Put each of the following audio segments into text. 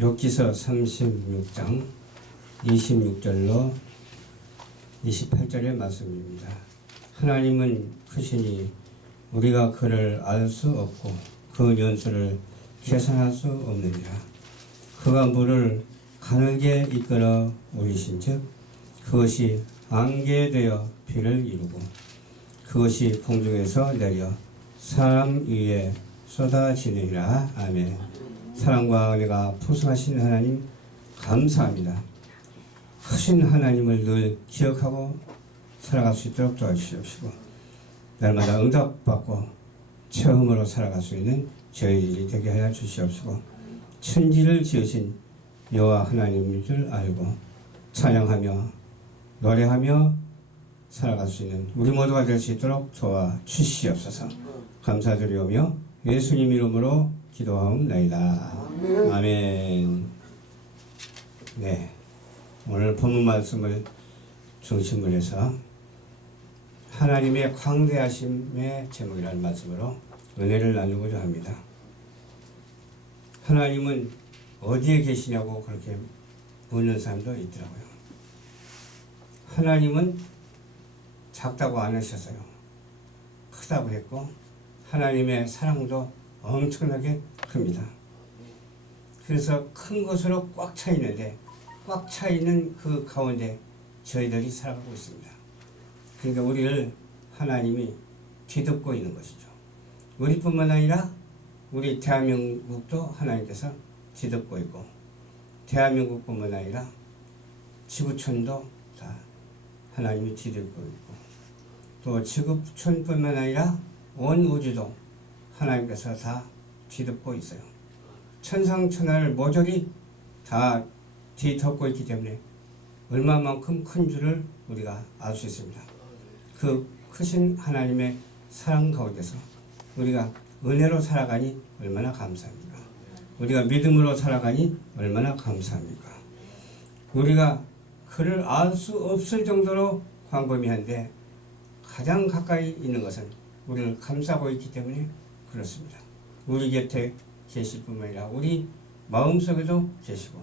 욥기서 36장 26절로 28절의 말씀입니다. 하나님은 크시니 우리가 그를 알 수 없고 그 연수를 계산할 수 없느니라. 그가 물을 가늘게 이끌어 올리신즉 그것이 안개되어 비를 이루고 그것이 공중에서 내려 사람 위에 쏟아지느니라. 아멘. 사랑과 은혜가 풍성하신 하나님 감사합니다. 크신 하나님을 늘 기억하고 살아갈 수 있도록 도와주시옵시고 날마다 응답받고 처음으로 살아갈 수 있는 저희들이 되게 하여 주시옵시고 천지를 지으신 여호와 하나님인 줄 알고 찬양하며 노래하며 살아갈 수 있는 우리 모두가 될 수 있도록 도와주시옵소서. 감사드리오며 예수님 이름으로 기도하옵나이다. 아멘. 네, 오늘 본문 말씀을 중심으로 해서 하나님의 광대하심의 제목이라는 말씀으로 은혜를 나누고자 합니다. 하나님은 어디에 계시냐고 그렇게 묻는 사람도 있더라고요. 하나님은 작다고 안 하셨어요. 크다고 했고 하나님의 사랑도 엄청나게 큽니다. 그래서 큰 것으로 꽉 차 있는데 꽉 차 있는 그 가운데 저희들이 살아가고 있습니다. 그러니까 우리를 하나님이 뒤덮고 있는 것이죠. 우리뿐만 아니라 우리 대한민국도 하나님께서 뒤덮고 있고 대한민국뿐만 아니라 지구촌도 다 하나님이 뒤덮고 있고 또 지구촌뿐만 아니라 온 우주도 하나님께서 다 뒤덮고 있어요. 천상천하를 모조리 다 뒤덮고 있기 때문에 얼마만큼 큰 줄을 우리가 알 수 있습니다. 그 크신 하나님의 사랑 가운데서 우리가 은혜로 살아가니 얼마나 감사합니까? 우리가 믿음으로 살아가니 얼마나 감사합니까? 우리가 그를 알 수 없을 정도로 광범위한데 가장 가까이 있는 것은 우리를 감싸고 있기 때문에 그렇습니다. 우리 곁에 계실 뿐만 아니라 우리 마음속에도 계시고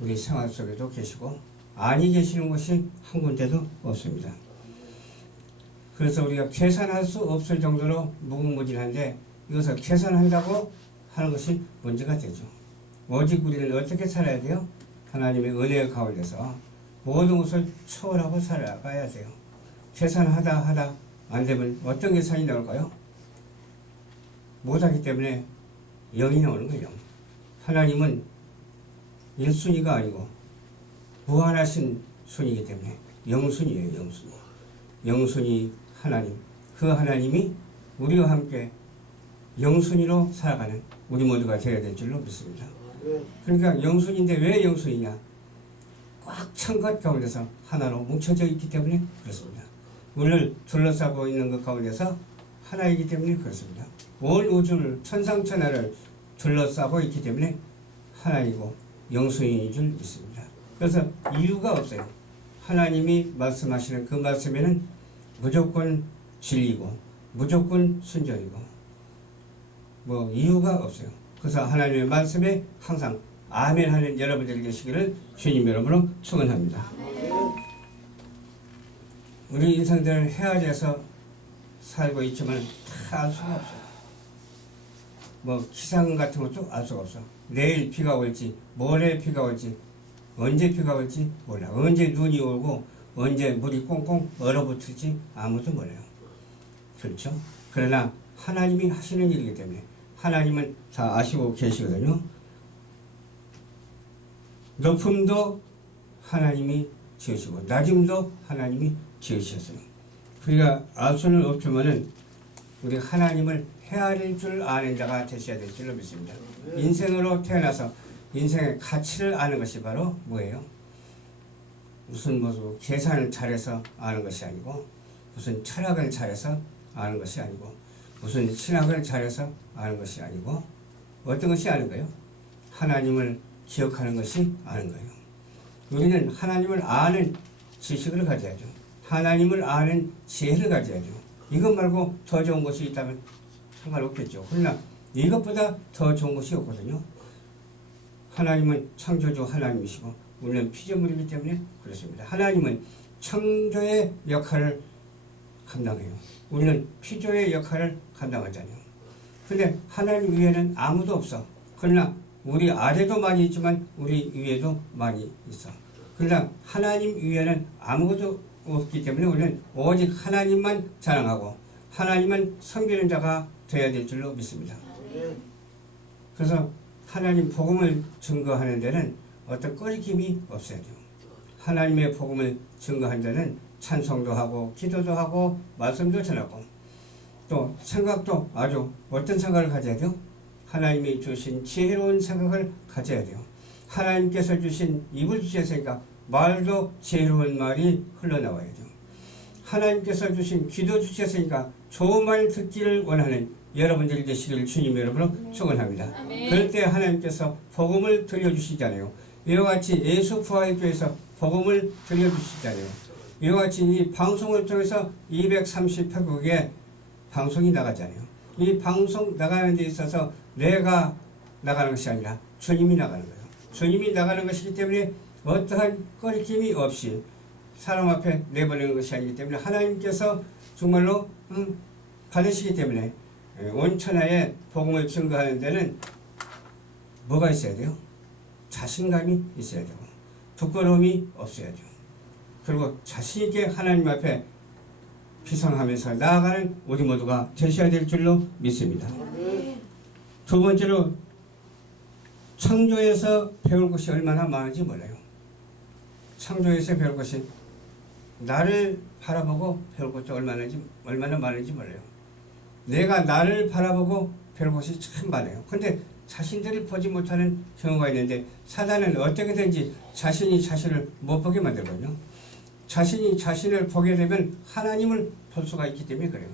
우리 생활 속에도 계시고 아니 계시는 곳이 한 군데도 없습니다. 그래서 우리가 계산할 수 없을 정도로 무궁무진한데 이것을 계산한다고 하는 것이 문제가 되죠. 오직 우리는 어떻게 살아야 돼요? 하나님의 은혜 가운데서 모든 것을 초월하고 살아가야 돼요. 계산하다 안 되면 어떤 계산이 나올까요? 못하기 때문에 0이 나오는 거예요. 하나님은 1순위가 아니고 무한하신 순위이기 때문에 0순위예요. 0순위 하나님. 그 하나님이 우리와 함께 0순위로 살아가는 우리 모두가 되어야 될 줄로 믿습니다. 그러니까 0순위인데 왜 0순위냐? 꽉 찬 것 가운데서 하나로 뭉쳐져 있기 때문에 그렇습니다. 우리를 둘러싸고 있는 것 가운데서 하나이기 때문에 그렇습니다. 온 우주를 천상천하를 둘러싸고 있기 때문에 하나이고 영순위인 줄 믿습니다. 그래서 이유가 없어요. 하나님이 말씀하시는 그 말씀에는 무조건 진리고 무조건 순종이고 뭐 이유가 없어요. 그래서 하나님의 말씀에 항상 아멘 하는 여러분들이 계시기를 주님 이름으로 축원합니다. 우리 인생들은 헤어져서 살고 있지만 다 알 수가 없어요. 뭐 기상 같은 것도 알 수가 없어. 내일 비가 올지 모레 비가 올지 언제 비가 올지 몰라. 언제 눈이 오고 언제 물이 꽁꽁 얼어붙을지 아무도 몰라요. 그렇죠? 그러나 하나님이 하시는 일이기 때문에 하나님은 다 아시고 계시거든요. 높음도 하나님이 지으시고 낮음도 하나님이 지으셨어요. 우리가 알 수는 없지만은 우리 하나님을 헤아릴 줄 아는 자가 되셔야 될 줄로 믿습니다. 인생으로 태어나서 인생의 가치를 아는 것이 바로 뭐예요? 무슨 계산을 잘해서 아는 것이 아니고 무슨 철학을 잘해서 아는 것이 아니고 무슨 신학을 잘해서 아는 것이 아니고 어떤 것이 아는 거예요? 하나님을 기억하는 것이 아는 거예요. 우리는 하나님을 아는 지식을 가져야죠. 하나님을 아는 지혜를 가져야죠. 이것 말고 더 좋은 것이 있다면 상관없겠죠. 그러나 이것보다 더 좋은 것이 없거든요. 하나님은 창조주 하나님이시고 우리는 피조물이기 때문에 그렇습니다. 하나님은 창조의 역할을 감당해요. 우리는 피조의 역할을 감당하잖아요. 근데 하나님 위에는 아무도 없어. 그러나 우리 아래도 많이 있지만 우리 위에도 많이 있어. 그러나 하나님 위에는 아무것도 없기 때문에 우리는 오직 하나님만 자랑하고 하나님만 섬기는 자가 되어야 될 줄로 믿습니다. 그래서 하나님 복음을 증거하는 데는 어떤 꺼리낌이 없어야 돼요. 하나님의 복음을 증거하는 데는 찬송도 하고 기도도 하고 말씀도 전하고 또 생각도 아주 어떤 생각을 가져야 돼요? 하나님이 주신 지혜로운 생각을 가져야 돼요. 하나님께서 주신 입을 주셨으니까 말도 지혜로운 말이 흘러나와야 돼요. 하나님께서 주신 귀도 주셨으니까 좋은 말 듣기를 원하는 여러분들이 되시기를 주님 여러분으로 축원합니다. 그럴 때 하나님께서 복음을 들려주시잖아요. 이와 같이 예수 부활의 교회에서 복음을 들려주시잖아요. 이와 같이 이 방송을 통해서 238국에 방송이 나가잖아요. 이 방송 나가는 데 있어서 내가 나가는 것이 아니라 주님이 나가는 거예요. 주님이 나가는 것이기 때문에 어떠한 꺼리낌이 없이 사람 앞에 내보내는 것이 아니기 때문에 하나님께서 정말로 받으시기 때문에 온 천하에 복음을 증거하는 데는 뭐가 있어야 돼요? 자신감이 있어야 되고 부끄러움이 없어야 돼요. 그리고 자신 있게 하나님 앞에 비상하면서 나아가는 우리 모두가 되셔야 될 줄로 믿습니다. 두 번째로 창조에서 배울 것이 얼마나 많은지 몰라요. 창조에서 배울 것이 나를 바라보고 배울 것이 얼마나 많은지 몰라요. 내가 나를 바라보고 배울 것이 참 많아요. 근데 자신들을 보지 못하는 경우가 있는데 사단은 어떻게든지 자신이 자신을 못 보게 만들거든요. 자신이 자신을 보게 되면 하나님을 볼 수가 있기 때문에 그래요.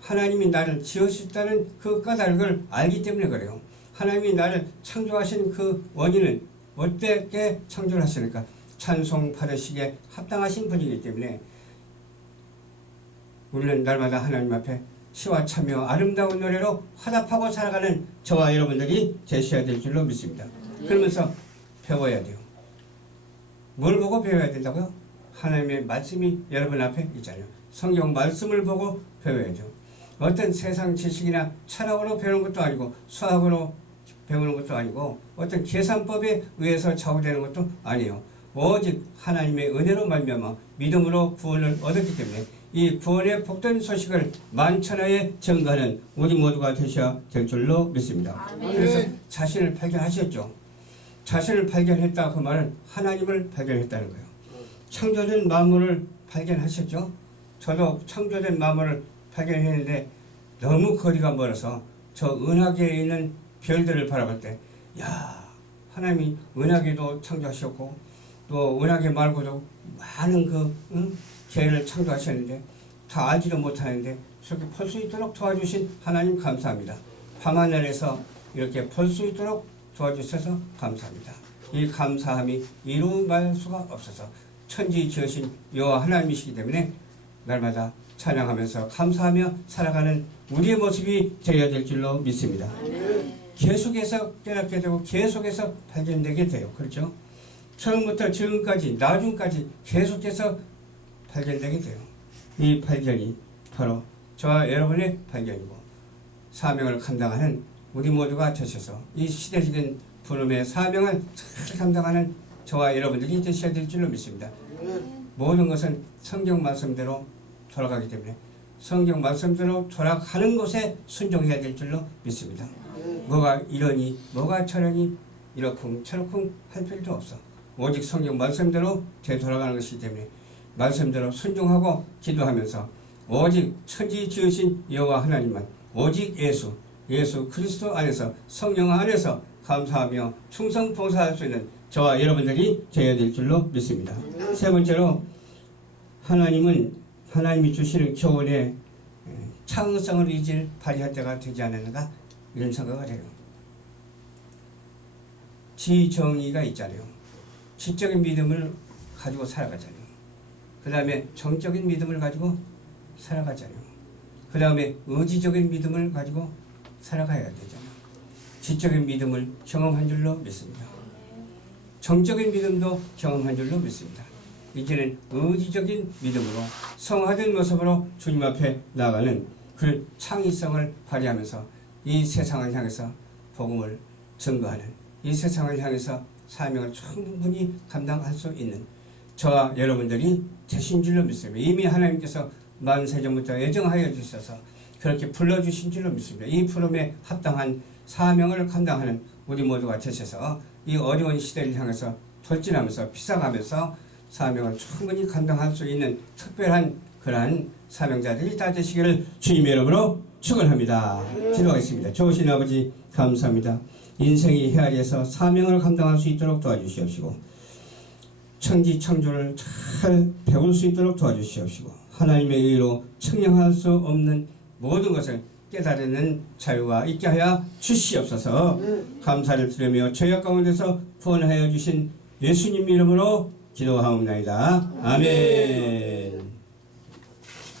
하나님이 나를 지으셨다는 그 까닭을 알기 때문에 그래요. 하나님이 나를 창조하신 그 원인은 어떻게 창조를 하시니까 찬송 받으시기에 합당하신 분이기 때문에 우리는 날마다 하나님 앞에 시와 참여 아름다운 노래로 화답하고 살아가는 저와 여러분들이 되셔야 될 줄로 믿습니다. 그러면서 배워야 돼요. 뭘 보고 배워야 된다고요? 하나님의 말씀이 여러분 앞에 있잖아요. 성경 말씀을 보고 배워야죠. 어떤 세상 지식이나 철학으로 배우는 것도 아니고 수학으로 배우는 것도 아니고 어떤 계산법에 의해서 좌우되는 것도 아니에요. 오직 하나님의 은혜로 말미암아 믿음으로 구원을 얻었기 때문에 이 구원의 복된 소식을 만천하에 전가하는 우리 모두가 되셔야 될 줄로 믿습니다. 그래서 자신을 발견하셨죠. 자신을 발견했다 그 말은 하나님을 발견했다는 거예요. 창조된 만물을 발견하셨죠. 저도 창조된 만물을 발견했는데 너무 거리가 멀어서 저 은하계에 있는 별들을 바라볼 때 야, 하나님이 은하계도 창조하셨고 또 은하계 말고도 많은 개를 창조하셨는데 다 알지도 못하는데 저렇게 볼 수 있도록 도와주신 하나님 감사합니다. 밤하늘에서 이렇게 볼 수 있도록 도와주셔서 감사합니다. 이 감사함이 이루말 수가 없어서 천지 지으신 여호와 하나님이시기 때문에 날마다 찬양하면서 감사하며 살아가는 우리의 모습이 되어야 될 줄로 믿습니다. 계속해서 깨닫게 되고 계속해서 발견되게 돼요. 그렇죠? 처음부터 지금까지 나중까지 계속해서 발견되게 돼요. 이 발견이 바로 저와 여러분의 발견이고 사명을 감당하는 우리 모두가 되셔서 이 시대적인 부름의 사명을 잘 감당하는 저와 여러분들이 되셔야 될 줄로 믿습니다. 모든 것은 성경 말씀대로 돌아가기 때문에 성경 말씀대로 돌아가는 것에 순종해야 될 줄로 믿습니다. 뭐가 이러니 뭐가 저러니 이러쿵 저러쿵 할 필요도 없어. 오직 성경 말씀대로 되돌아가는 것이기 때문에 말씀대로 순종하고 기도하면서 오직 천지 지으신 여호와 하나님만 오직 예수 그리스도 안에서 성령 안에서 감사하며 충성 봉사할 수 있는 저와 여러분들이 되어야 될 줄로 믿습니다. 세 번째로 하나님이 주시는 교훈에 창의성을 의지를 발휘할 때가 되지 않았는가 이런 생각을 해요. 지정의가 있잖아요. 지적인 믿음을 가지고 살아가잖아요. 그 다음에 정적인 믿음을 가지고 살아가잖아요. 그 다음에 의지적인 믿음을 가지고 살아가야 되잖아요. 지적인 믿음을 경험한 줄로 믿습니다. 정적인 믿음도 경험한 줄로 믿습니다. 이제는 의지적인 믿음으로 성화된 모습으로 주님 앞에 나아가는 그 창의성을 발휘하면서 이 세상을 향해서 복음을 증거하는, 이 세상을 향해서 사명을 충분히 감당할 수 있는 저와 여러분들이 되신 줄로 믿습니다. 이미 하나님께서 만세전부터 예정하여 주셔서 그렇게 불러주신 줄로 믿습니다. 이 푸름에 합당한 사명을 감당하는 우리 모두가 되셔서 이 어려운 시대를 향해서 돌진하면서 피상하면서 사명을 충분히 감당할 수 있는 특별한 그러한 사명자들이 다 되시기를 주님의 이름으로 축원합니다. 기도하겠습니다. 좋으신 아버지 감사합니다. 인생의 헤아리에서 사명을 감당할 수 있도록 도와주시옵시고 천지창조를 잘 배울 수 있도록 도와주시옵시고 하나님의 의로 측량할 수 없는 모든 것을 깨달는 자유가 있게 하여 주시옵소서. 감사를 드리며 죄악 가운데서 구원하여 주신 예수님 이름으로 기도하옵나이다. 아멘.